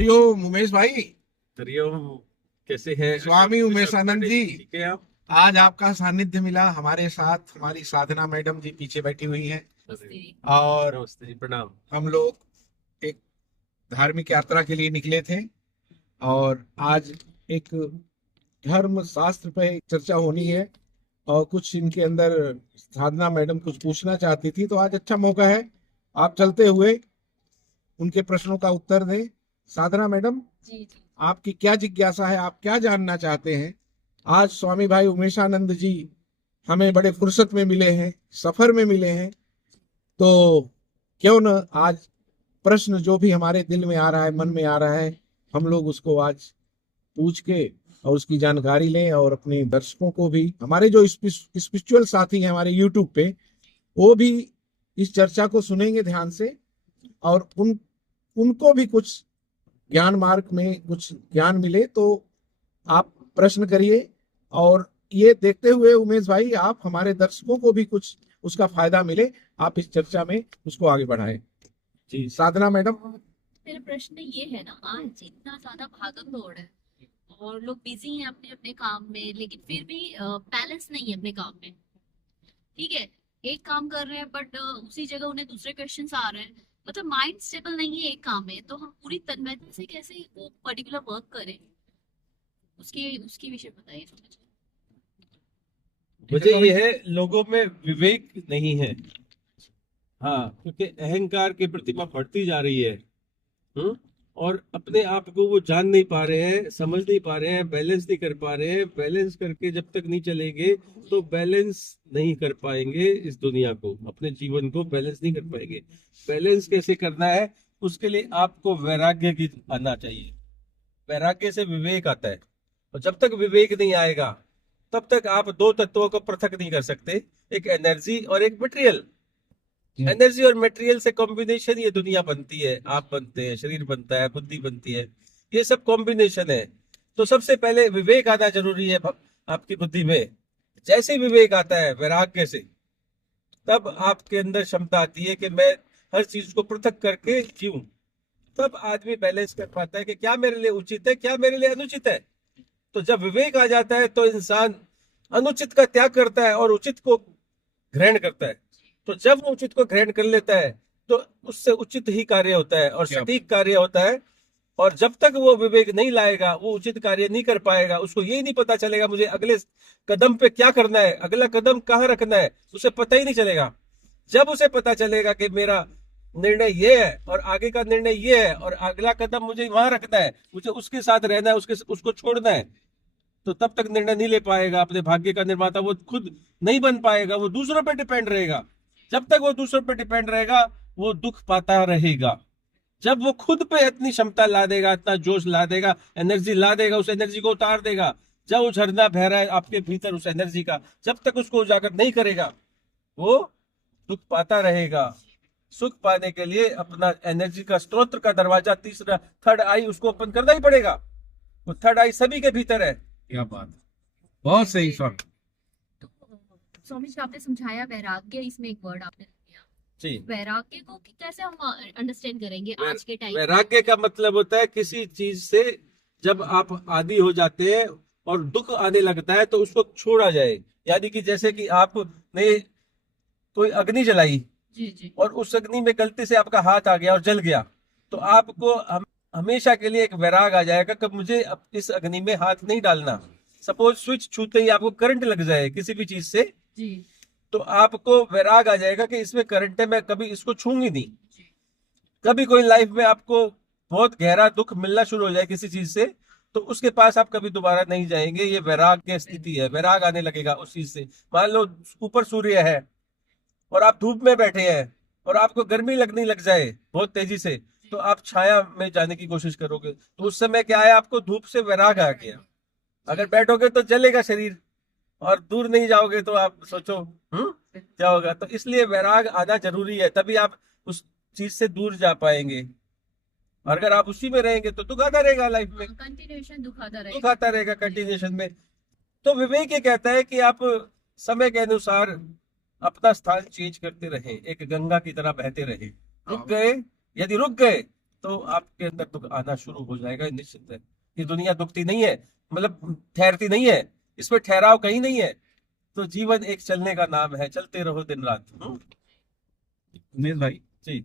हरिओम उमेश भाई। हरिओम। कैसे हैं स्वामी उमेशानंद जी, ठीक है आप? आज आपका सानिध्य मिला हमारे साथ। हमारी साधना मैडम जी पीछे बैठी हुई हैं अरे, और नमस्ते जी, प्रणाम। हम लोग एक धार्मिक यात्रा के लिए निकले थे और आज एक धर्म शास्त्र पे चर्चा होनी है और कुछ इनके अंदर साधना मैडम कुछ पूछना चाहती थी, तो आज अच्छा मौका है आप चलते हुए उनके प्रश्नों का उत्तर दें। साधना मैडम, जी जी। आपकी क्या जिज्ञासा है, आप क्या जानना चाहते हैं? आज स्वामी भाई उमेशानंद जी हमें बड़े फुर्सत में मिले हैं, सफर में मिले हैं, तो क्यों न आज प्रश्न जो भी हमारे दिल में आ रहा है, मन में आ रहा है, हम लोग उसको आज पूछ के और उसकी जानकारी लें और अपने दर्शकों को भी, हमारे जो स्पिरिचुअल साथी हैं हमारे यूट्यूब पे, वो भी इस चर्चा को सुनेंगे ध्यान से और उनको भी कुछ ज्ञान मार्ग में कुछ ज्ञान मिले। तो आप प्रश्न करिए और ये देखते हुए उमेश भाई, आप हमारे दर्शकों को भी कुछ उसका फायदा मिले, आप इस चर्चा में उसको आगे बढ़ाएं। जी साधना मैडम। मेरा प्रश्न ये है ना, आज इतना ज्यादा भागम दौड़ है और लोग बिजी हैं अपने अपने काम में, लेकिन फिर भी बैलेंस नहीं है अपने काम में। ठीक है, एक काम कर रहे हैं बट उसी जगह उन्हें दूसरे क्वेश्चंस आ रहे हैं। मतलब माइंड स्टेबल नहीं है एक काम में, तो हम पूरी तन्मयता से कैसे वो पर्टिकुलर वर्क करें, उसके उसके विषय बताइए थोड़ा। मुझे ये है, लोगों में विवेक नहीं है। हाँ, क्योंकि अहंकार की प्रतिमा बढ़ती जा रही है। हम्म। और अपने आप को वो जान नहीं पा रहे हैं, समझ नहीं पा रहे हैं, बैलेंस नहीं कर पा रहे हैं। बैलेंस करके जब तक नहीं चलेंगे तो बैलेंस नहीं कर पाएंगे, इस दुनिया को, अपने जीवन को बैलेंस नहीं कर पाएंगे। बैलेंस कैसे करना है, उसके लिए आपको वैराग्य की आना चाहिए। वैराग्य से विवेक आता है, और जब तक विवेक नहीं आएगा तब तक आप दो तत्वों को पृथक नहीं कर सकते, एक एनर्जी और एक मटेरियल। एनर्जी और मटेरियल से कॉम्बिनेशन ये दुनिया बनती है, आप बनते हैं, शरीर बनता है, बुद्धि बनती है, ये सब कॉम्बिनेशन है। तो सबसे पहले विवेक आना जरूरी है आपकी बुद्धि में। जैसे ही विवेक आता है वैराग्य से, तब आपके अंदर क्षमता आती है कि मैं हर चीज को पृथक करके जीऊं। तब आदमी बैलेंस कर पाता है कि क्या मेरे लिए उचित है, क्या मेरे लिए अनुचित है। तो जब विवेक आ जाता है तो इंसान अनुचित का त्याग करता है और उचित को ग्रहण करता है। तो जब वो उचित को ग्रहण कर लेता है तो उससे उचित ही कार्य होता है और सटीक कार्य होता है। और जब तक वो विवेक नहीं लाएगा वो उचित कार्य नहीं कर पाएगा। उसको यही नहीं पता चलेगा मुझे अगले कदम पे क्या करना है, अगला कदम कहाँ रखना है, उसे पता ही नहीं चलेगा। जब उसे पता चलेगा कि मेरा निर्णय ये है और आगे का निर्णय ये है और अगला कदम मुझे वहां रखना है, मुझे उसके साथ रहना है, उसको छोड़ना है, तो तब तक निर्णय नहीं ले पाएगा। अपने भाग्य का निर्माता वो खुद नहीं बन पाएगा, वो दूसरों पर डिपेंड रहेगा। जब तक वो दूसरों पर डिपेंड रहेगा वो दुख पाता रहेगा। जब वो खुद पे इतनी क्षमता ला देगा, इतना जोश ला देगा, एनर्जी ला देगा, उस एनर्जी को उतार देगा, जब वो झरना बह रहा है आपके भीतर उस एनर्जी का, जब तक उसको उजागर नहीं करेगा वो दुख पाता रहेगा। सुख पाने के लिए अपना एनर्जी का स्रोत का दरवाजा, तीसरा थर्ड आई, उसको ओपन करना ही पड़ेगा। वो थर्ड आई सभी के भीतर है। क्या बात है, बहुत सही स्वामी। तो स्वामी जी, आपने समझाया वैराग्य, इसमें एक वर्ड आपने दिया जी। वैराग्य को कि कैसे हम अंडरस्टैंड करेंगे आज के टाइम। वैराग्य का मतलब होता है किसी चीज से जब आप आदी हो जाते हैं और दुख आने लगता है तो उसको छोड़ा जाए। यानी कि जैसे कि आपने कोई अग्नि जलाई जी जी। और उस अग्नि में गलती से आपका हाथ आ गया और जल गया, तो आपको हमेशा के लिए एक वैराग आ जाएगा कि मुझे अब इस अग्नि में हाथ नहीं डालना। सपोज स्विच छूते ही आपको करंट लग जाए किसी भी चीज से, जी। तो आपको वैराग आ जाएगा कि इसमें करंट है, मैं कभी इसको छूंगी नहीं। कभी कोई लाइफ में आपको बहुत गहरा दुख मिलना शुरू हो जाए किसी चीज से, तो उसके पास आप कभी दोबारा नहीं जाएंगे। ये वैराग की स्थिति है, वैराग आने लगेगा उस चीज से। मान लो ऊपर सूर्य है और आप धूप में बैठे हैं और आपको गर्मी लगने लग जाए बहुत तेजी से, तो आप छाया में जाने की कोशिश करोगे। तो उस समय क्या है, आपको धूप से वैराग आ गया। अगर बैठोगे तो जलेगा शरीर, और दूर नहीं जाओगे तो आप सोचो क्या होगा। तो इसलिए वैराग आना जरूरी है, तभी आप उस चीज से दूर जा पाएंगे। और अगर आप उसी में रहेंगे तो दुख आता रहेगा लाइफ में, कंटिन्यूएशन दुख आता दुख रहेगा। आता रहेगा कंटिन्यूएशन में। तो विवेक ये कहता है कि आप समय के अनुसार अपना स्थान चेंज करते रहे, एक गंगा की तरह बहते रहे। रुक गए, यदि रुक गए तो आपके अंदर दुख आना शुरू हो जाएगा, निश्चित है। ये दुनिया दुखती नहीं है, मतलब ठहरती नहीं है, इसमें ठहराव कहीं नहीं है। तो जीवन एक चलने का नाम है, चलते रहो दिन रात। उमेश भाई, जी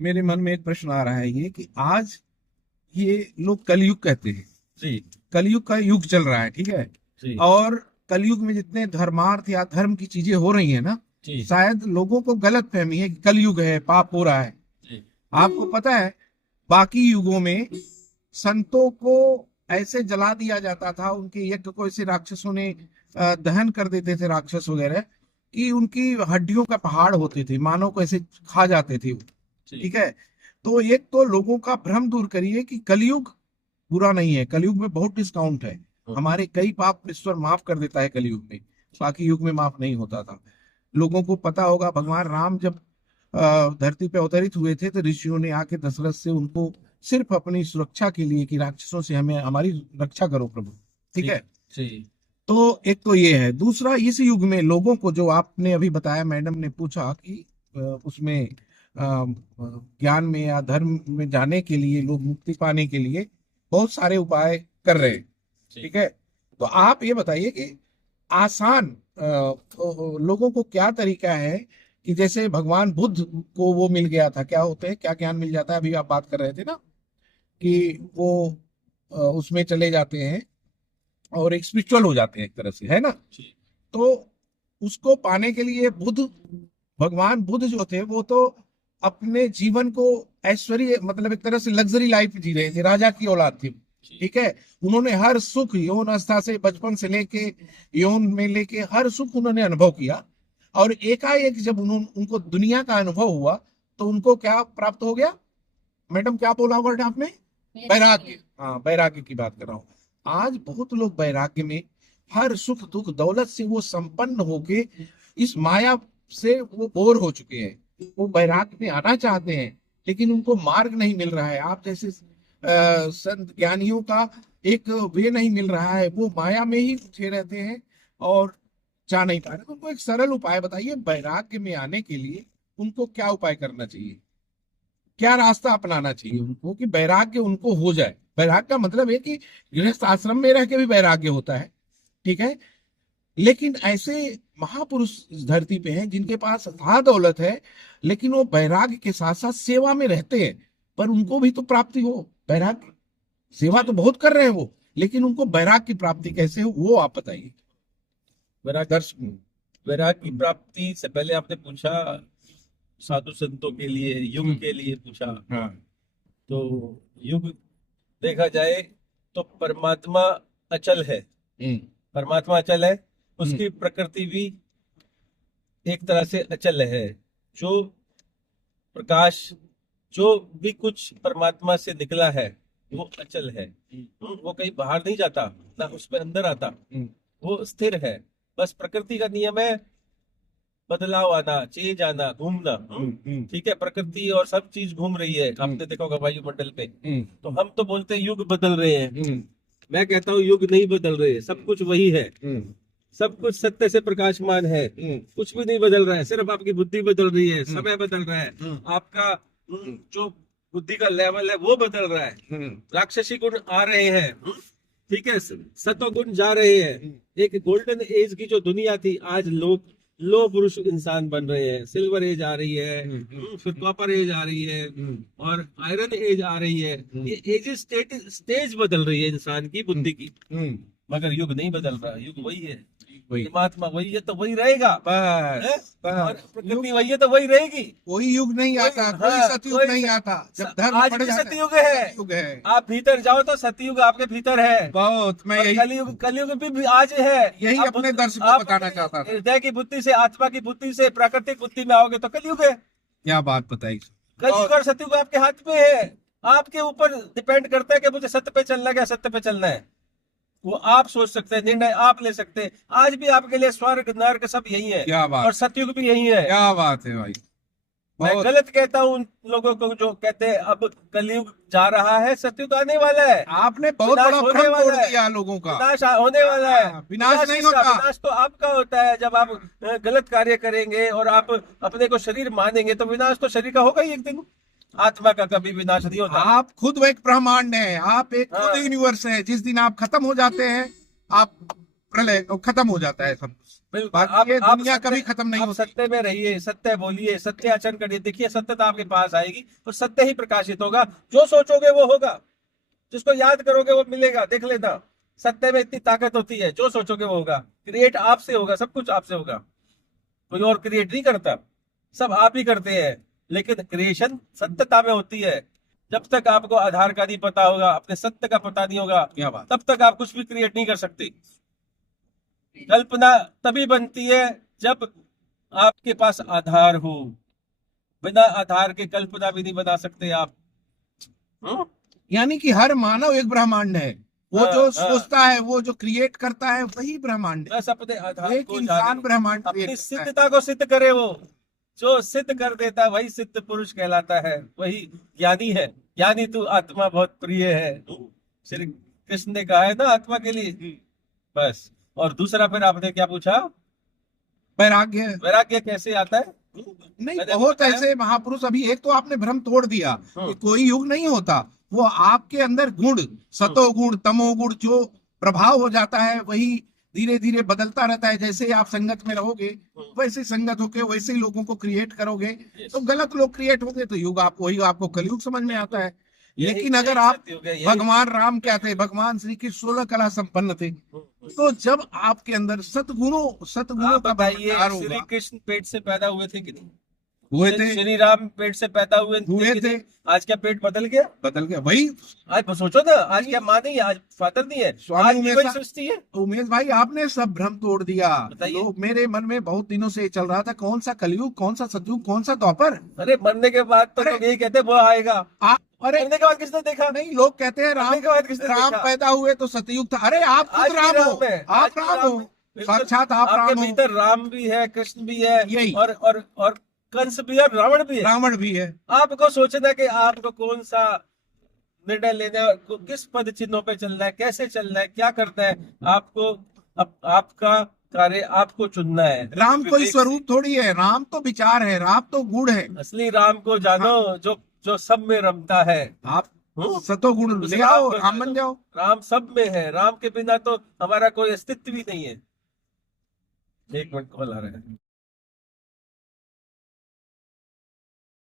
मेरे मन में एक प्रश्न आ रहा है ये कि आज ये लोग कलयुग कहते हैं, जी कलयुग का युग चल रहा है, ठीक है। जी और कलयुग में जितने धर्मार्थ या धर्म की चीजें हो रही है ना, जी शायद लोगों को गलत फहमी है कि कलयुग है, पाप हो रहा है। जी आपको पता है बाकी युगों में संतों को ऐसे जला दिया जाता था, उनके यज्ञ को ऐसे राक्षसों ने दहन कर देते थे, राक्षस वगैरह, कि उनकी हड्डियों का पहाड़ होते थे, मानव को ऐसे खा जाते थे वो, जी ठीक है। तो एक तो लोगों का भ्रम दूर करिए कि कलयुग बुरा नहीं है, कलयुग में बहुत डिस्काउंट है, हमारे कई पाप ईश्वर माफ कर देता है कलयुग में, बाकी युग में माफ नहीं होता था। लोगों को पता होगा भगवान राम जब धरती पे अवतरित हुए थे तो ऋषियों ने आके दशरथ से उनको सिर्फ अपनी सुरक्षा के लिए कि राक्षसों से हमें हमारी रक्षा करो प्रभु, ठीक है। जी तो एक तो ये है। दूसरा, इस युग में लोगों को, जो आपने अभी बताया, मैडम ने पूछा कि उसमें ज्ञान में या धर्म में जाने के लिए लोग मुक्ति पाने के लिए बहुत सारे उपाय कर रहे हैं, ठीक है। तो आप ये बताइए कि आसान लोगों को क्या तरीका है कि जैसे भगवान बुद्ध को वो मिल गया था, क्या होते हैं, क्या ज्ञान मिल जाता है, अभी आप बात कर रहे थे ना कि वो उसमें चले जाते हैं और एक स्पिरिचुअल हो जाते हैं एक तरह से, है ना। जी तो उसको पाने के लिए भगवान बुद्ध जो थे वो तो अपने जीवन को ऐश्वर्य, मतलब एक तरह से लग्जरी लाइफ जी रहे थे, राजा की औलाद थी, ठीक है। उन्होंने हर सुख यौन अवस्था से, बचपन से लेके यौन में लेके हर सुख उन्होंने अनुभव किया, और एकाएक जब उनको दुनिया का अनुभव हुआ तो उनको क्या प्राप्त हो गया, मैडम क्या बोला वर्ड आपने, वैराग्य। हाँ, वैराग्य की बात कर रहा हूँ। आज बहुत लोग वैराग्य में, हर सुख दुख दौलत से वो संपन्न होके इस माया से वो बोर हो चुके हैं, वो वैराग्य में आना चाहते हैं लेकिन उनको मार्ग नहीं मिल रहा है। आप जैसे संत ज्ञानियों का एक वे नहीं मिल रहा है, वो माया में ही उलझे रहते हैं और जा नहीं पा रहे। तो उनको एक सरल उपाय बताइए, वैराग्य में आने के लिए उनको क्या उपाय करना चाहिए, क्या रास्ता अपनाना चाहिए उनको कि वैराग्य उनको हो जाए। वैराग्य का मतलब है कि गृहस्थ आश्रम में रह के भी वैराग्य होता है, ठीक है। लेकिन ऐसे महापुरुष इस धरती पे हैं जिनके पास अथाह दौलत है, लेकिन वो वैराग्य के साथ साथ सेवा में रहते हैं, पर उनको भी तो प्राप्ति हो वैराग्य। सेवा तो बहुत कर रहे हैं वो, लेकिन उनको वैराग्य की प्राप्ति कैसे हो, वो आप बताइए। वैराग की प्राप्ति से पहले आपने पूछा साधु संतों के लिए, युग के लिए पूछा। हाँ, तो युग देखा जाए तो परमात्मा अचल है, परमात्मा अचल है, उसकी प्रकृति भी एक तरह से अचल है। जो प्रकाश, जो भी कुछ परमात्मा से निकला है वो अचल है, वो कहीं बाहर नहीं जाता, ना उसमें अंदर आता, वो स्थिर है। बस प्रकृति का नियम है बदलाव आना, चेंज आना, घूमना। ठीक है, प्रकृति और सब चीज घूम रही है, आपने देखा होगा वायुमंडल पे। तो हम तो बोलते हैं युग बदल रहे हैं, मैं कहता हूँ युग नहीं बदल रहे, सब कुछ वही है, सब कुछ सत्य से प्रकाशमान है, कुछ भी नहीं बदल रहा है, सिर्फ आपकी बुद्धि बदल रही है, समय बदल रहा है, आपका जो बुद्धि का लेवल है वो बदल रहा है, राक्षसी गुण आ रहे हैं, ठीक है, सतो गुण जा रहे हैं। एक गोल्डन एज की जो दुनिया थी, आज लोग लो पुरुष इंसान बन रहे हैं, सिल्वर एज आ रही है, फिर कॉपर एज आ रही है, और आयरन एज आ रही है। ये एज स्टेज बदल रही है इंसान की बुद्धि की, मगर युग नहीं बदल रहा, युग वही है, परमात्मा वही है तो वही रहेगा, और प्रकृति वही है तो वही रहेगी। कोई युग नहीं आता, कोई सतयुग नहीं आता, जब धर्म आज पड़ भी जाता है, सतयुग है, युग है। आप भीतर जाओ तो सतयुग आपके भीतर है, बहुत, मैं यही कलयुग भी आज है। यही आप अपने दर्शकों को आप बताना चाहता था। हृदय की बुद्धि से, आत्मा की बुद्धि से, प्राकृतिक बुद्धि में आओगे तो कलयुग है। क्या बात बताई। कलयुग और सतयुग आपके हाथ में है, आपके ऊपर डिपेंड करता है कि मुझे सत्य पे चलना है क्या सत्य पे चलना है, वो आप सोच सकते हैं, निर्णय आप ले सकते हैं। आज भी आपके लिए स्वर्ग नरक सब यही है, क्या बात, और सतयुग भी यही है। क्या बात है भाई। मैं गलत कहता हूँ उन लोगों को जो कहते हैं अब कलयुग जा रहा है, सतयुग आने वाला है। आपने बहुत बड़ा भ्रम तोड़ दिया लोगों का। विनाश होने वाला है, विनाश नहीं होता। विनाश तो आपका होता है जब आप गलत कार्य करेंगे और आप अपने को शरीर मानेंगे, तो विनाश तो शरीर का होगा ही एक दिन। आत्मा का कभी विनाश नहीं होता। आप खुद एक ब्रह्मांड है, आप एक खुद हाँ। यूनिवर्स है। जिस दिन आप खत्म हो जाते हैं, आप प्रलय खत्म हो जाता है सब कुछ। बिल्कुल। बाकी ये दुनिया सत्य- कभी खत्म नहीं आप होती। सत्य में रहिए, सत्य बोलिए, सत्य आचरण करिए, देखिए सत्यता आपके पास आएगी और सत्य ही प्रकाशित होगा। जो सोचोगे वो होगा, जिसको याद करोगे वो मिलेगा। देख लेना, सत्य में इतनी ताकत होती है, जो सोचोगे वो होगा। क्रिएट आपसे होगा, सब कुछ आपसे होगा, कोई और क्रिएट नहीं करता, सब आप ही करते हैं। लेकिन क्रिएशन सत्यता में होती है। जब तक आपको आधार का नहीं पता होगा, अपने सत्य का पता नहीं होगा, क्या बात। तब तक आप कुछ भी क्रिएट नहीं कर सकते। कल्पना तभी बनती है जब आपके पास आधार हो। बिना आधार के कल्पना भी नहीं बना सकते आप। यानी कि हर मानव एक ब्रह्मांड है। वो हाँ, जो हाँ। सोचता है, वो जो क्रिएट करता है, वही ब्रह्मांड है। बस अपने आधार एक को इंसान जाने, ब्रह्मांड अपनी क्रिएट करता है। सिद्धता को सिद्ध करे। वो जो सिद्ध कर देता है वही सिद्ध पुरुष कहलाता है, वही ज्ञानी है। ज्ञानी तू आत्मा बहुत प्रिय है, श्री कृष्ण ने कहा है ना आत्मा के लिए। बस। और दूसरा फिर आपने क्या पूछा, वैराग्य। वैराग्य कैसे आता है? नहीं, मैंने बहुत बताया। ऐसे महापुरुष। अभी एक तो आपने भ्रम तोड़ दिया हाँ। कि कोई युग नहीं होता। वो आपके अंदर गुण, सतोगुण तमोगुण जो प्रभाव हो जाता है, वही धीरे धीरे बदलता रहता है। जैसे ही आप संगत में रहोगे, वैसे संगत होके वैसे ही लोगों को क्रिएट करोगे। तो गलत लोग क्रिएट होंगे तो युग आप वही आपको कलयुग समझ में आता है। लेकिन अगर आप, भगवान राम क्या थे, भगवान श्री कृष्ण 16 कला संपन्न थे। तो जब आपके अंदर सतगुणों आप का बताइए, भंडार श्री होगा। कृष्ण पेट से पैदा हुए थे कि नहीं? हुए थे, श्री राम पेट से पैदा हुए हुए कि थे। नहीं? आज क्या पेट बदल गया? बदल गया वही। आज सोचो ना, आज क्या माँ नहीं है, आज फादर नहीं है, स्वामी आज भी वही उमेश- सृष्टि है। उमेश भाई, आपने सब भ्रम तोड़ दिया। बताइए। लोग, मेरे मन में बहुत दिनों से ये चल रहा था, कौन सा कलयुग, कौन सा सतयुग, कौन सा द्वापर। अरे मरने के बाद तो अरे- लोग यही कहते हैं वो आएगा। अरे मरने के बाद किसने देखा? नहीं, लोग कहते हैं मरने के बाद किसने राम देखा? पैदा हुए तो सतयुग था। अरे आप आज खुद भी राम हो, राम है, आज आप भी राम राम हो, है। बिल्कुल। साक्षात आप आपके राम हो। भीतर राम भी है, कृष्ण भी है, यही। और कंस भी है, और रावण भी है। रावण भी है। आपको सोचना है कि आपको कौन सा निर्णय लेना है, किस पद चिन्हों पे चलना है, कैसे चलना है, क्या करना है। आपको आपका कार्य आपको चुनना है। राम कोई विवेक स्वरूप थोड़ी है, राम तो विचार है, राम तो गुण है। से। असली राम को जानो, जो सब में रमता है। आप सतोगुण उस ले राम आओ, को राम बन जाओ। राम सब में है, राम के बिना तो हमारा कोई अस्तित्व भी नहीं है। एक मिनट, कॉल आ रहा है।